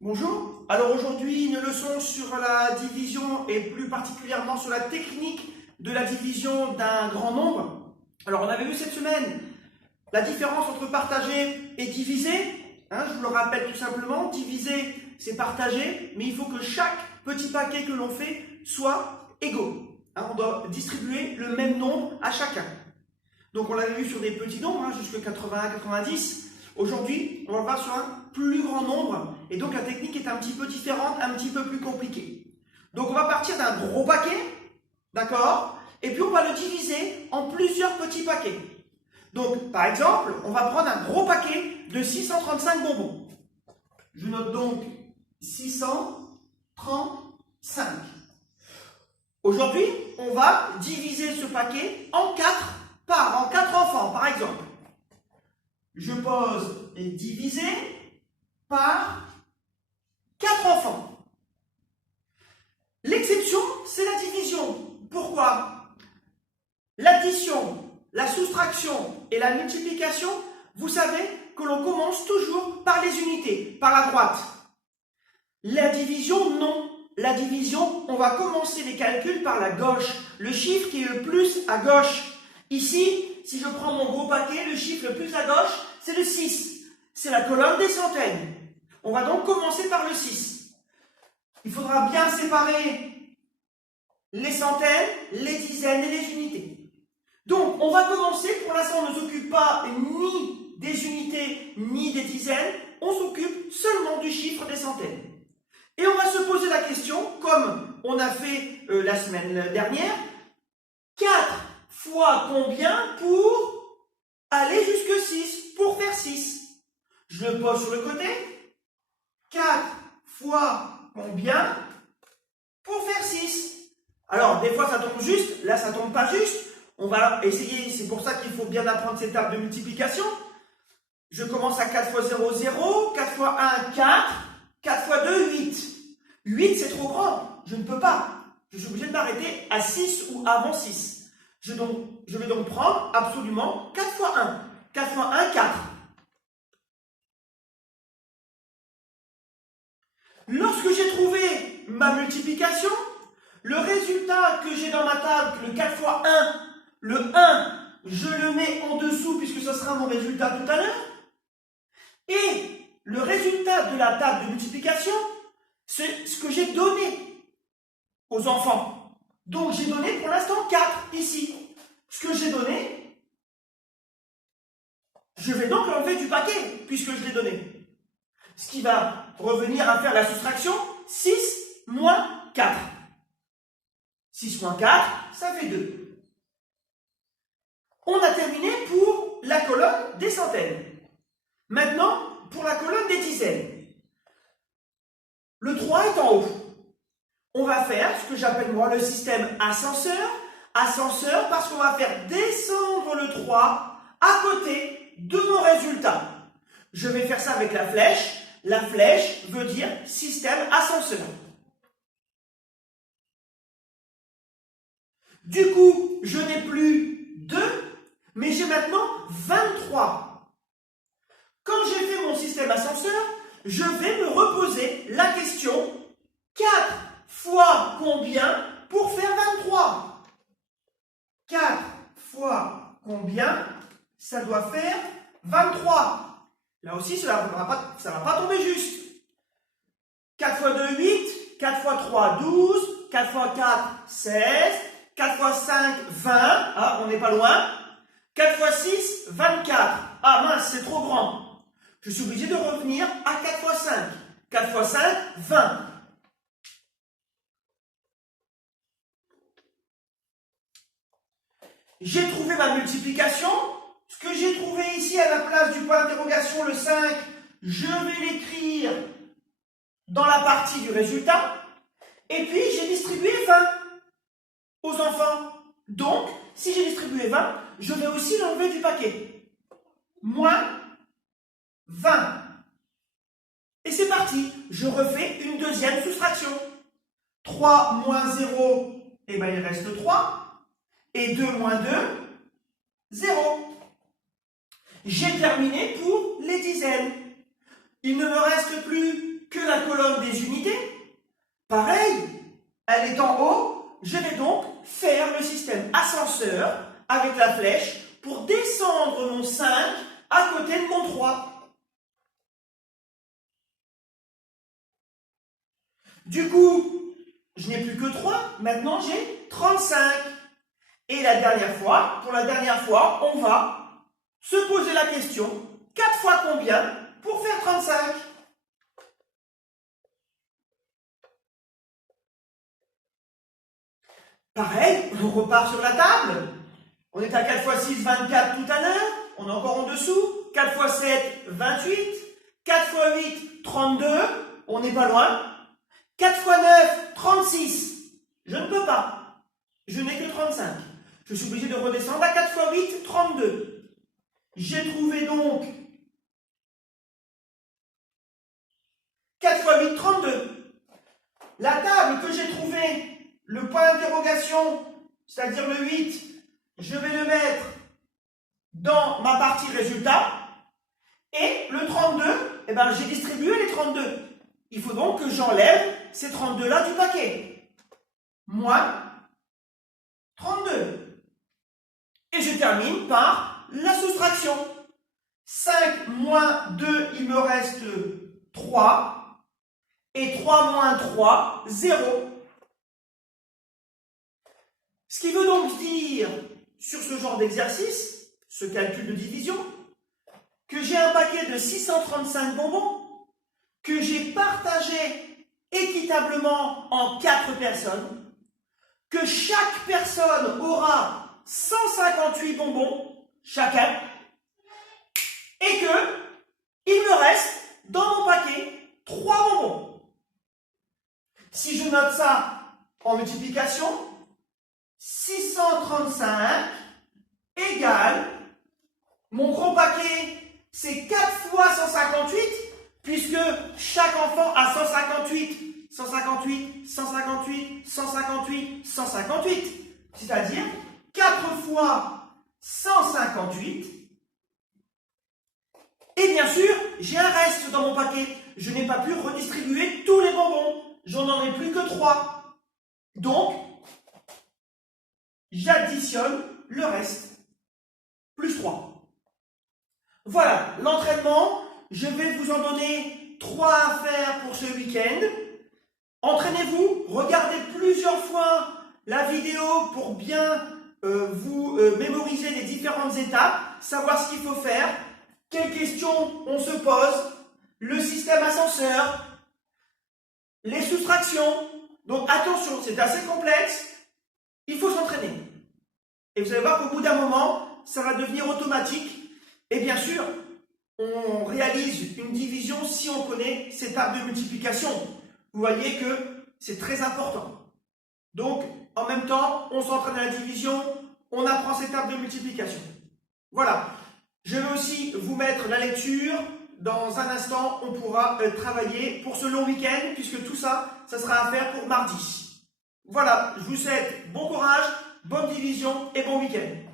Bonjour, alors aujourd'hui une leçon sur la division et plus particulièrement sur la technique de la division d'un grand nombre. Alors on avait vu cette semaine la différence entre partager et diviser. Je vous le rappelle tout simplement, diviser c'est partager, mais il faut que chaque petit paquet que l'on fait soit égaux. On doit distribuer le même nombre à chacun. Donc on l'avait vu sur des petits nombres, jusqu'à 80, 90. Aujourd'hui, on va voir sur un plus grand nombre et donc la technique est un petit peu différente, un petit peu plus compliquée. Donc on va partir d'un gros paquet, d'accord? Et puis on va le diviser en plusieurs petits paquets. Donc par exemple, on va prendre un gros paquet de 635 bonbons. Je note donc 635. Aujourd'hui, on va diviser ce paquet en 4 parts, en 4 enfants par exemple. Je pose diviser par 4 enfants. L'exception, c'est la division. Pourquoi? L'addition, la soustraction et la multiplication, vous savez que l'on commence toujours par les unités, par la droite. La division, non. La division, on va commencer les calculs par la gauche, le chiffre qui est le plus à gauche. Ici, si je prends mon gros paquet, le chiffre le plus à gauche, c'est le 6. C'est la colonne des centaines. On va donc commencer par le 6. Il faudra bien séparer les centaines, les dizaines et les unités. Donc, on va commencer, pour l'instant, on ne s'occupe pas ni des unités, ni des dizaines, on s'occupe seulement du chiffre des centaines. Et on va se poser la question, comme on a fait la semaine dernière, 4 fois combien pour aller jusque 6, pour faire 6? Je le pose sur le côté. 4 fois combien pour faire 6? Alors, des fois ça tombe juste, là ça tombe pas juste. On va essayer, c'est pour ça qu'il faut bien apprendre ces tables de multiplication. Je commence à 4 fois 0, 0, 4 fois 1, 4, 4 fois 2, 8. 8 c'est trop grand, je ne peux pas. Je suis obligé de m'arrêter à 6 ou avant 6. Je vais donc prendre absolument 4 fois 1. 4 fois 1, 4. Lorsque j'ai trouvé ma multiplication, le résultat que j'ai dans ma table, le 4 fois 1, le 1, je le mets en dessous puisque ce sera mon résultat tout à l'heure. Et le résultat de la table de multiplication, c'est ce que j'ai donné aux enfants. Donc j'ai donné pour l'instant 4 ici. Ce que j'ai donné, je vais donc l'enlever du paquet puisque je l'ai donné. Ce qui va revenir à faire la soustraction, 6 moins 4. 6 moins 4, ça fait 2. On a terminé pour la colonne des centaines. Maintenant, pour la colonne des dizaines. Le 3 est en haut. On va faire ce que j'appelle moi le système ascenseur. Ascenseur parce qu'on va faire descendre le 3 à côté de mon résultat. Je vais faire ça avec la flèche. La flèche veut dire système ascenseur. Du coup, je n'ai plus 2, mais j'ai maintenant 23. Quand j'ai fait mon système ascenseur, je vais me reposer la question 4 fois combien pour faire 23? 4 fois combien ça doit faire 23? Là aussi, ça ne va pas tomber juste. 4 fois 2, 8. 4 fois 3, 12. 4 fois 4, 16. 4 fois 5, 20. On n'est pas loin. 4 fois 6, 24. Mince, c'est trop grand. Je suis obligé de revenir à 4 fois 5. 4 fois 5, 20. J'ai trouvé ma multiplication. Ce que j'ai trouvé ici à la place du point d'interrogation, le 5, je vais l'écrire dans la partie du résultat. Et puis, j'ai distribué 20 aux enfants. Donc, si j'ai distribué 20, je vais aussi l'enlever du paquet. Moins 20. Et c'est parti. Je refais une deuxième soustraction. 3 moins 0, il reste 3. Et 2 moins 2, 0. J'ai terminé pour les dizaines. Il ne me reste plus que la colonne des unités, pareil, elle est en haut, je vais donc faire le système ascenseur avec la flèche pour descendre mon 5 à côté de mon 3. Du coup, je n'ai plus que 3, maintenant j'ai 35. Et la dernière fois, pour la dernière fois, on va se poser la question, 4 fois combien pour faire 35? Pareil, on repart sur la table. On est à 4 fois 6, 24 tout à l'heure. On est encore en dessous. 4 fois 7, 28. 4 fois 8, 32. On n'est pas loin. 4 fois 9, 36. Je ne peux pas. Je n'ai que 35. Je suis obligé de redescendre à 4 fois 8, 32. J'ai trouvé donc 4 fois 8, 32. La table que j'ai trouvée, le point d'interrogation, c'est-à-dire le 8, je vais le mettre dans ma partie résultat. Et le 32, eh ben, j'ai distribué les 32. Il faut donc que j'enlève ces 32-là du paquet. Moins 32. Et je termine par la soustraction. 5 moins 2, il me reste 3. Et 3 moins 3, 0. Ce qui veut donc dire, sur ce genre d'exercice, ce calcul de division, que j'ai un paquet de 635 bonbons, que j'ai partagé équitablement en 4 personnes, que chaque personne aura 158 bonbons, chacun, et que il me reste dans mon paquet 3 bonbons. Si je note ça en multiplication, 635 égale, mon gros paquet, c'est 4 fois 158, puisque chaque enfant a 158, 158, 158, 158, 158, c'est-à-dire 4 fois 158. Et bien sûr, j'ai un reste dans mon paquet. Je n'ai pas pu redistribuer tous les bonbons. J'en ai plus que 3. Donc, j'additionne le reste. Plus 3. Voilà, l'entraînement. Je vais vous en donner 3 à faire pour ce week-end. Entraînez-vous, regardez plusieurs fois la vidéo pour bien vous mémoriser les différentes étapes, savoir ce qu'il faut faire, quelles questions on se pose, le système ascenseur, les soustractions. Donc attention, c'est assez complexe, il faut s'entraîner. Et vous allez voir qu'au bout d'un moment, ça va devenir automatique. Et bien sûr, on réalise une division si on connaît ces tables de multiplication. Vous voyez que c'est très important. Donc, en même temps, on s'entraîne à la division, on apprend ces tables de multiplication. Voilà. Je vais aussi vous mettre la lecture. Dans un instant, on pourra travailler pour ce long week-end, puisque tout ça, ça sera à faire pour mardi. Voilà, je vous souhaite bon courage, bonne division et bon week-end.